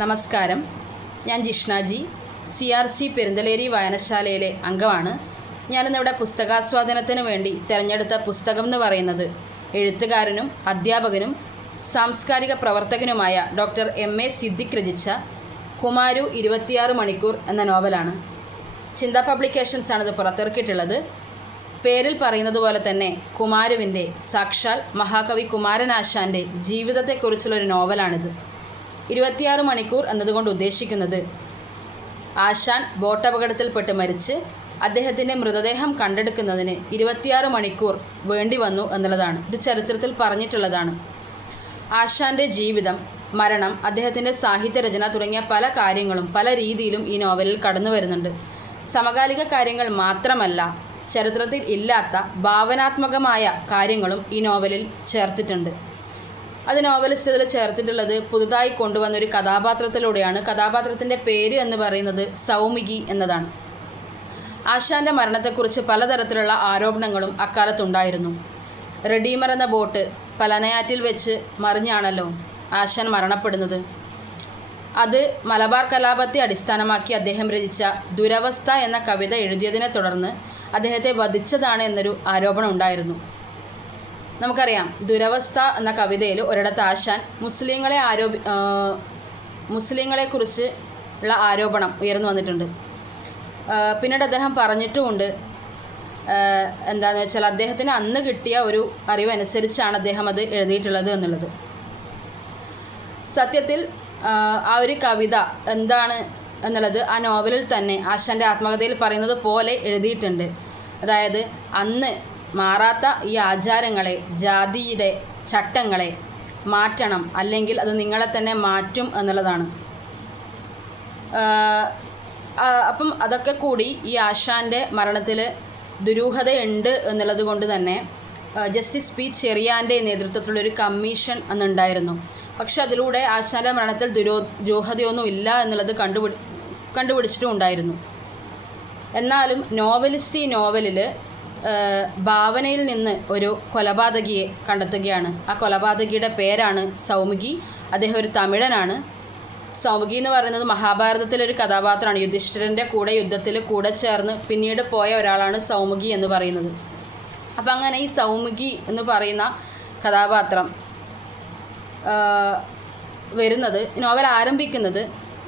നമസ്കാരം. ഞാൻ Jishnaji. C R C Perunthaleri വായനശാലയിലെ അംഗമാണ്. ഞാനിന്നിവിടെ പുസ്തകാസ്വാദനത്തിന് വേണ്ടി തിരഞ്ഞെടുത്ത പുസ്തകം എന്ന് പറയുന്നത് എഴുത്തുകാരനും അധ്യാപകനും സാംസ്കാരിക പ്രവർത്തകനുമായ ഡോക്ടർ എം എ സിദ്ദിഖ് രചിച്ച കുമാരു ഇരുപത്തിയാറ് മണിക്കൂർ എന്ന നോവലാണ്. ചിന്ത പബ്ലിക്കേഷൻസ് ഇത് പുറത്തിറക്കിയിട്ടുള്ളത്. പേരിൽ പറയുന്നത് പോലെ തന്നെ കുമാരുവിന്റെ സാക്ഷാൽ മഹാകവി കുമാരനാശാന്റെ ജീവിതത്തെക്കുറിച്ചുള്ള ഒരു നോവലാണിത്. ഇരുപത്തിയാറ് മണിക്കൂർ എന്നതുകൊണ്ട് ഉദ്ദേശിക്കുന്നത്. ആശാൻ ബോട്ടപകടത്തിൽപ്പെട്ട് മരിച്ച് അദ്ദേഹത്തിന്റെ മൃതദേഹം കണ്ടെടുക്കുന്നതിന് ഇരുപത്തിയാറ് മണിക്കൂർ വേണ്ടി വന്നു എന്നുള്ളതാണ്. ഇത് ചരിത്രത്തിൽ പറഞ്ഞിട്ടുള്ളതാണ്. ആശാന്റെ ജീവിതം മരണം അദ്ദേഹത്തിന്റെ സാഹിത്യരചന തുടങ്ങിയ പല കാര്യങ്ങളും പല രീതിയിലും ഈ നോവലിൽ കടന്നു വരുന്നുണ്ട്. സമകാലിക കാര്യങ്ങൾ മാത്രമല്ല ചരിത്രത്തിൽ ഇല്ലാത്ത ഭാവനാത്മകമായ കാര്യങ്ങളും ഈ നോവലിൽ ചേർത്തിട്ടുണ്ട്. അത് നോവലിസ്റ്റ് ഇതിൽ ചേർത്തിട്ടുള്ളത് പുതുതായി കൊണ്ടുവന്ന ഒരു കഥാപാത്രത്തിലൂടെയാണ്. കഥാപാത്രത്തിന്റെ പേര് എന്ന് പറയുന്നത് സൗമികി എന്നതാണ്. ആശാന്റെ മരണത്തെക്കുറിച്ച് പലതരത്തിലുള്ള ആരോപണങ്ങളും അക്കാലത്തുണ്ടായിരുന്നു. റെഡീമർ എന്ന ബോട്ട് പലനയാറ്റിൽ വെച്ച് മറിഞ്ഞാണല്ലോ ആശാൻ മരണപ്പെടുന്നത്. അത് മലബാർ കലാപത്തെ അടിസ്ഥാനമാക്കി അദ്ദേഹം രചിച്ച ദുരവസ്ഥ എന്ന കവിത എഴുതിയതിനെ തുടർന്ന് അദ്ദേഹത്തെ വധിച്ചതാണ് എന്നൊരു ആരോപണം ഉണ്ടായിരുന്നു നമുക്കറിയാം ദുരവസ്ഥ എന്ന കവിതയിൽ ഒരിടത്ത് ആശാൻ മുസ്ലിങ്ങളെ ആരോപി മുസ്ലിങ്ങളെക്കുറിച്ച് ഉള്ള ആരോപണം ഉയർന്നു വന്നിട്ടുണ്ട്. പിന്നീട് അദ്ദേഹം പറഞ്ഞിട്ടുമുണ്ട് എന്താണെന്ന് വെച്ചാൽ അദ്ദേഹത്തിന് അന്ന് കിട്ടിയ ഒരു അറിവനുസരിച്ചാണ് അദ്ദേഹം അത് എഴുതിയിട്ടുള്ളത് എന്നുള്ളത്. സത്യത്തിൽ ആ ഒരു കവിത എന്താണ് എന്നുള്ളത് ആ നോവലിൽ തന്നെ ആശാന്റെ ആത്മകഥയിൽ പറയുന്നത് പോലെ എഴുതിയിട്ടുണ്ട്. അതായത് അന്ന് മാറാത്ത ഈ ആചാരങ്ങളെ ജാതിയുടെ ചട്ടങ്ങളെ മാറ്റണം അല്ലെങ്കിൽ അത് നിങ്ങളെ തന്നെ മാറ്റും എന്നുള്ളതാണ്. അപ്പം അതൊക്കെ കൂടി ഈ ആശാന്റെ മരണത്തിൽ ദുരൂഹതയുണ്ട് എന്നുള്ളത് കൊണ്ട് തന്നെ ജസ്റ്റിസ് പി ചെറിയാന്റെ നേതൃത്വത്തിലുള്ളൊരു കമ്മീഷൻ അന്നുണ്ടായിരുന്നു. പക്ഷെ അതിലൂടെ ആശാന്റെ മരണത്തിൽ ദുരോ ദുരൂഹതയൊന്നും ഇല്ല എന്നുള്ളത് കണ്ടുപിടി കണ്ടുപിടിച്ചിട്ടും ഉണ്ടായിരുന്നു. എന്നാലും നോവലിസ്റ്റ് ഈ നോവലിൽ ഭാവനയിൽ നിന്ന് ഒരു കൊലപാതകിയെ കണ്ടെത്തുകയാണ്. ആ കൊലപാതകിയുടെ പേരാണ് സൗമുഖി. അദ്ദേഹം ഒരു തമിഴനാണ്. സൗമുഖി എന്ന് പറയുന്നത് മഹാഭാരതത്തിലെ ഒരു കഥാപാത്രമാണ്. യുധിഷ്ഠിരന്റെ കൂടെ യുദ്ധത്തിൽ കൂടെ ചേർന്ന് പിന്നീട് പോയ ഒരാളാണ് സൗമുഖി എന്ന് പറയുന്നത്. അപ്പം അങ്ങനെ ഈ സൗമുഖി എന്ന് പറയുന്ന കഥാപാത്രം വരുന്നത് നോവൽ ആരംഭിക്കുന്നത്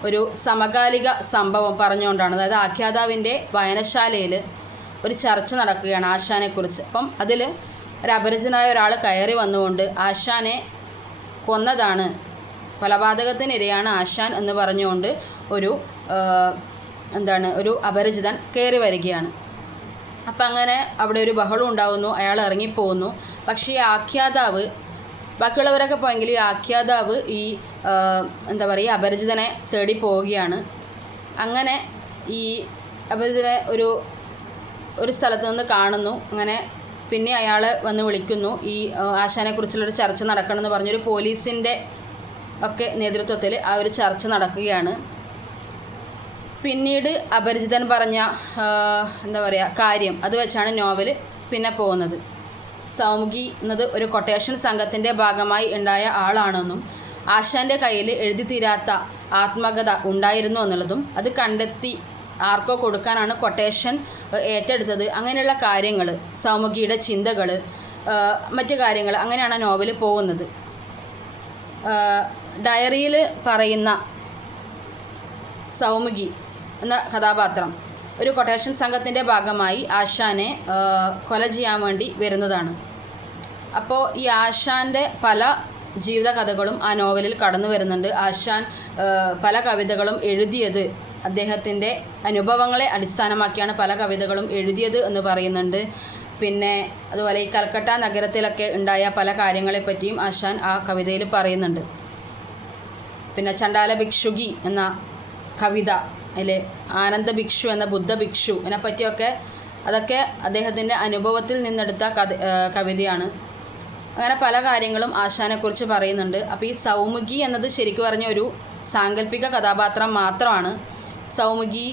ഒരു സമകാലിക സംഭവം പറഞ്ഞുകൊണ്ടാണ്. അതായത് ആഖ്യാതാവിന്റെ വായനശാലയിൽ ഒരു ചർച്ച നടക്കുകയാണ് ആശാനെക്കുറിച്ച്. അപ്പം അതിൽ ഒരു അപരിചിതനായ ഒരാൾ കയറി വന്നുകൊണ്ട് ആശാനെ കൊന്നതാണ്. കൊലപാതകത്തിനിരയാണ് ആശാൻ എന്ന് പറഞ്ഞുകൊണ്ട് ഒരു എന്താണ് ഒരു അപരിചിതൻ കയറി വരികയാണ്. അപ്പം അങ്ങനെ അവിടെ ഒരു ബഹളം ഉണ്ടാവുന്നു അയാൾ ഇറങ്ങിപ്പോകുന്നു. പക്ഷേ ഈ ആഖ്യാതാവ് ബാക്കിയുള്ളവരൊക്കെ പോയെങ്കിലും ഈ ആഖ്യാതാവ് ഈ എന്താ പറയുക അപരിചിതനെ തേടി പോവുകയാണ്. അങ്ങനെ ഈ അപരിചിതനെ ഒരു ഒരു സ്ഥലത്ത് നിന്ന് കാണുന്നു. അങ്ങനെ പിന്നെ അയാൾ വന്ന് വിളിക്കുന്നു. ഈ ആശാനെക്കുറിച്ചുള്ളൊരു ചർച്ച നടക്കണമെന്ന് പറഞ്ഞൊരു പോലീസിന്റെ ഒക്കെ നേതൃത്വത്തിൽ ആ ഒരു ചർച്ച നടക്കുകയാണ്. പിന്നീട് അപരിചിതൻ പറഞ്ഞ എന്താ പറയുക കാര്യം അത് വെച്ചാണ് നോവൽ പിന്നെ പോകുന്നത്. സൗമുഖി എന്നത് ഒരു കൊട്ടേഷൻ സംഘത്തിന്റെ ഭാഗമായി ഉണ്ടായ ആളാണെന്നും ആശാന്റെ കയ്യിൽ എഴുതി തീരാത്ത ആത്മകഥ ഉണ്ടായിരുന്നു എന്നുള്ളതും അത് കണ്ടെത്തി ആർക്കോ കൊടുക്കാനാണ് കൊട്ടേഷൻ ഏറ്റെടുത്തത്. അങ്ങനെയുള്ള കാര്യങ്ങൾ സൗമുഖിയുടെ ചിന്തകൾ മറ്റു കാര്യങ്ങൾ അങ്ങനെയാണ് ആ നോവൽ പോകുന്നത്. ഡയറിയിൽ പറയുന്ന സൗമുഖി എന്ന കഥാപാത്രം ഒരു കൊട്ടേഷൻ സംഘത്തിന്റെ ഭാഗമായി ആശാനെ കൊല ചെയ്യാൻ വേണ്ടി വരുന്നതാണ്. അപ്പോൾ ഈ ആശാന്റെ പല ജീവിത കഥകളും ആ നോവലിൽ കടന്നു വരുന്നുണ്ട് ആശാൻ പല കവിതകളും എഴുതിയത് അദ്ദേഹത്തിന്റെ അനുഭവങ്ങളെ അടിസ്ഥാനമാക്കിയാണ് പല കവിതകളും എഴുതിയത് എന്ന് പറയുന്നുണ്ട്. പിന്നെ അതുപോലെ ഈ കൽക്കട്ട നഗരത്തിലൊക്കെ ഉണ്ടായ പല കാര്യങ്ങളെപ്പറ്റിയും ആശാൻ ആ കവിതയിൽ പറയുന്നുണ്ട്. പിന്നെ ചണ്ടാല ഭിക്ഷുകി എന്ന കവിത അതിൽ ആനന്ദ ഭിക്ഷു എന്ന ബുദ്ധ ഭിക്ഷു ഇതിനെപ്പറ്റിയൊക്കെ അതൊക്കെ അദ്ദേഹത്തിന്റെ അനുഭവത്തിൽ നിന്നെടുത്ത കഥ കവിതയാണ്. അങ്ങനെ പല കാര്യങ്ങളും ആശാനെക്കുറിച്ച് പറയുന്നുണ്ട്. അപ്പോൾ ഈ സൗമുഖി എന്നത് ശരിക്കും പറഞ്ഞ ഒരു സാങ്കല്പിക കഥാപാത്രം മാത്രമാണ്. സൗമുഖി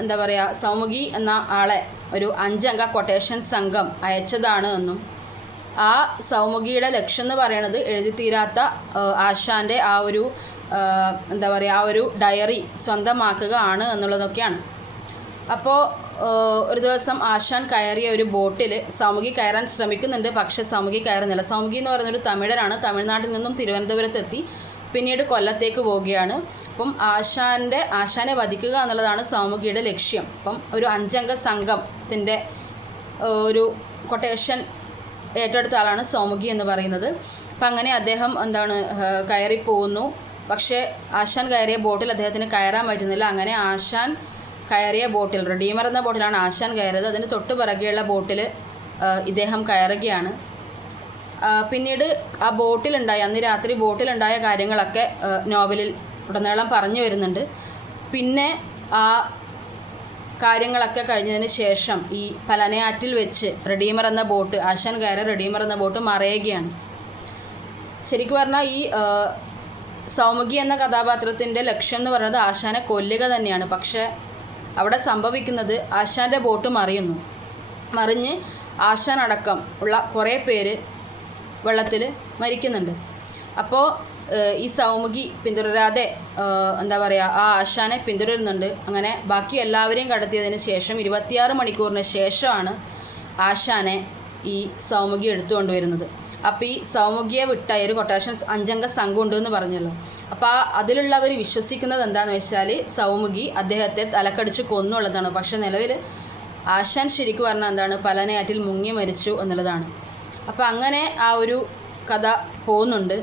എന്താ പറയുക സൗമുഖി എന്ന ആളെ ഒരു അഞ്ചംഗ കൊട്ടേഷൻ സംഘം അയച്ചതാണ് എന്നും. ആ സൗമുഖിയുടെ ലക്ഷ്യം എന്ന് പറയുന്നത് എഴുതി തീരാത്ത ആശാന്റെ ആ ഒരു എന്താ പറയുക ആ ഒരു ഡയറി സ്വന്തമാക്കുക ആണ് എന്നുള്ളതൊക്കെയാണ് അപ്പോൾ ഒരു ദിവസം ആശാൻ കയറിയ ഒരു ബോട്ടിൽ സൗമുഖി കയറാൻ ശ്രമിക്കുന്നുണ്ട് പക്ഷേ സൗമുഖി കയറുന്നില്ല. സൗമുഖി എന്ന് പറയുന്നൊരു തമിഴനാണ്. തമിഴ്നാട്ടിൽ നിന്നും തിരുവനന്തപുരത്തെത്തി. പിന്നീട് കൊല്ലത്തേക്ക് പോവുകയാണ്. അപ്പം ആശാന്റെ ആശാനെ വധിക്കുക എന്നുള്ളതാണ് സൗമുഖിയുടെ ലക്ഷ്യം. അപ്പം ഒരു അഞ്ചംഗ സംഘത്തിന്റെ ഒരു കൊട്ടേഷൻ ഏറ്റെടുത്ത ആളാണ് സൗമുഖി എന്ന് പറയുന്നത്. അപ്പം അങ്ങനെ അദ്ദേഹം എന്താണ് കയറി പോകുന്നു പക്ഷേ ആശാൻ കയറിയ ബോട്ടിൽ അദ്ദേഹത്തിന് കയറാൻ പറ്റുന്നില്ല. അങ്ങനെ ആശാൻ കയറിയ ബോട്ടിൽ റെഡീമർ എന്ന ബോട്ടിലാണ് ആശാൻ കയറിയത്. അതിന് തൊട്ട് പിറകെയുള്ള ബോട്ടിൽ ഇദ്ദേഹം കയറുകയാണ്. പിന്നീട് ആ ബോട്ടിലുണ്ടായ. അന്ന് രാത്രി ബോട്ടിലുണ്ടായ കാര്യങ്ങളൊക്കെ നോവലിൽ ഉടനീളം പറഞ്ഞു വരുന്നുണ്ട്. പിന്നെ ആ കാര്യങ്ങളൊക്കെ കഴിഞ്ഞതിന് ശേഷം ഈ പലനയാറ്റിൽ വെച്ച് റെഡീമർ എന്ന ബോട്ട് ആശാൻ കയറി റെഡീമർ എന്ന ബോട്ട് മറയുകയാണ്. ശരിക്കും പറഞ്ഞാൽ ഈ സൗമുഖി എന്ന കഥാപാത്രത്തിന്റെ ലക്ഷ്യം എന്ന് പറയുന്നത് ആശാനെ കൊല്ലുക തന്നെയാണ്. പക്ഷേ അവിടെ സംഭവിക്കുന്നത് ആശാന്റെ ബോട്ട് മറിയുന്നു. മറിഞ്ഞ് ആശാൻ അടക്കം ഉള്ള കുറേ പേര് വെള്ളത്തിൽ മരിക്കുന്നുണ്ട്. അപ്പോൾ ഈ സൗമുഖി പിന്തുടരാതെ എന്താ പറയുക ആ ആശാനെ പിന്തുടരുന്നുണ്ട്. അങ്ങനെ ബാക്കി എല്ലാവരെയും കടത്തിയതിന് ശേഷം ഇരുപത്തിയാറ് മണിക്കൂറിന് ശേഷമാണ് ആശാനെ ഈ സൗമുഖി എടുത്തുകൊണ്ടുവരുന്നത് അപ്പോൾ ഈ സൗമുഖിയെ വിട്ട ഈ ഒരു കൊട്ടേഷൻ അഞ്ചംഗ സംഘം ഉണ്ട് എന്ന് പറഞ്ഞല്ലോ. അപ്പോൾ ആ അതിലുള്ളവർ വിശ്വസിക്കുന്നത് എന്താണെന്ന് വെച്ചാൽ സൗമുഖി അദ്ദേഹത്തെ തലക്കടിച്ച് കൊന്നുള്ളതാണ്. പക്ഷേ നിലവിൽ ആശാൻ ശരിക്കും പറഞ്ഞാൽ എന്താണ് പലനയാറ്റിൽ മുങ്ങി മരിച്ചു എന്നുള്ളതാണ്. അപ്പോൾ അങ്ങനെ ആ ഒരു കഥ പോകുന്നുണ്ട്.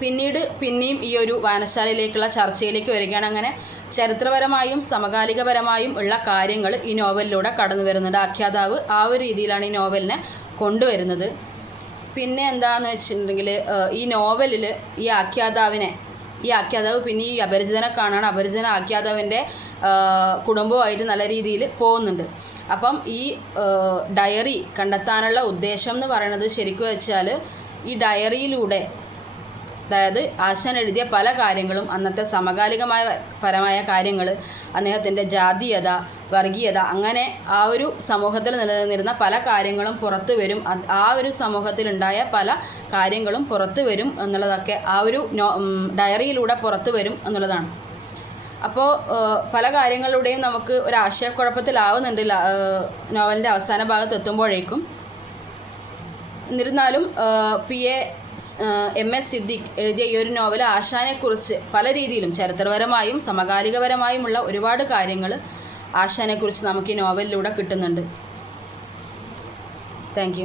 പിന്നീട് പിന്നെയും ഈ ഒരു വായനശാലയിലേക്കുള്ള ചർച്ചയിലേക്ക് വരികയാണ്. അങ്ങനെ ചരിത്രപരമായും സമകാലികപരമായും ഉള്ള കാര്യങ്ങൾ ഈ നോവലിലൂടെ കടന്നു വരുന്നുണ്ട്. ആഖ്യാതാവ് ആ ഒരു രീതിയിലാണ് ഈ നോവലിനെ കൊണ്ടുവരുന്നത്. പിന്നെ എന്താന്ന് വെച്ചിട്ടുണ്ടെങ്കിൽ ഈ നോവലിൽ ഈ ആഖ്യാതാവിനെ ഈ ആഖ്യാതാവ് പിന്നെ ഈ അപരിചിതനെ കാണാൻ അപരിചിതന ആഖ്യാതാവിന്റെ കുടുംബമായിട്ട് നല്ല രീതിയിൽ പോകുന്നുണ്ട്. അപ്പം ഈ ഡയറി കണ്ടെത്താനുള്ള ഉദ്ദേശം എന്ന് പറയുന്നത് ശരിക്കും വെച്ചാൽ ഈ ഡയറിയിലൂടെ അതായത് ആശാൻ എഴുതിയ പല കാര്യങ്ങളും അന്നത്തെ സമകാലികമായ പരമായ കാര്യങ്ങൾ അദ്ദേഹത്തിന്റെ ജാതീയത വർഗീയത അങ്ങനെ ആ ഒരു സമൂഹത്തിൽ നിലനിന്നിരുന്ന പല കാര്യങ്ങളും പുറത്തു വരും. ആ ഒരു സമൂഹത്തിലുണ്ടായ പല കാര്യങ്ങളും പുറത്തു വരും എന്നുള്ളതൊക്കെ ആ ഒരു ഡയറിയിലൂടെ പുറത്തു വരും എന്നുള്ളതാണ്. അപ്പോൾ പല കാര്യങ്ങളിലൂടെയും നമുക്ക് ഒരു ആശയക്കുഴപ്പത്തിലാവുന്നുണ്ട് നോവലിന്റെ അവസാന ഭാഗത്ത് എത്തുമ്പോഴേക്കും എന്നിരുന്നാലും P. A M. S. Siddique എഴുതിയ ഈ ഒരു നോവൽ ആശാനെക്കുറിച്ച് പല രീതിയിലും ചരിത്രപരമായും സമകാലികപരമായുമുള്ള ഒരുപാട് കാര്യങ്ങൾ ആശാനെക്കുറിച്ച് നമുക്ക് ഈ നോവലിലൂടെ കിട്ടുന്നുണ്ട്. താങ്ക്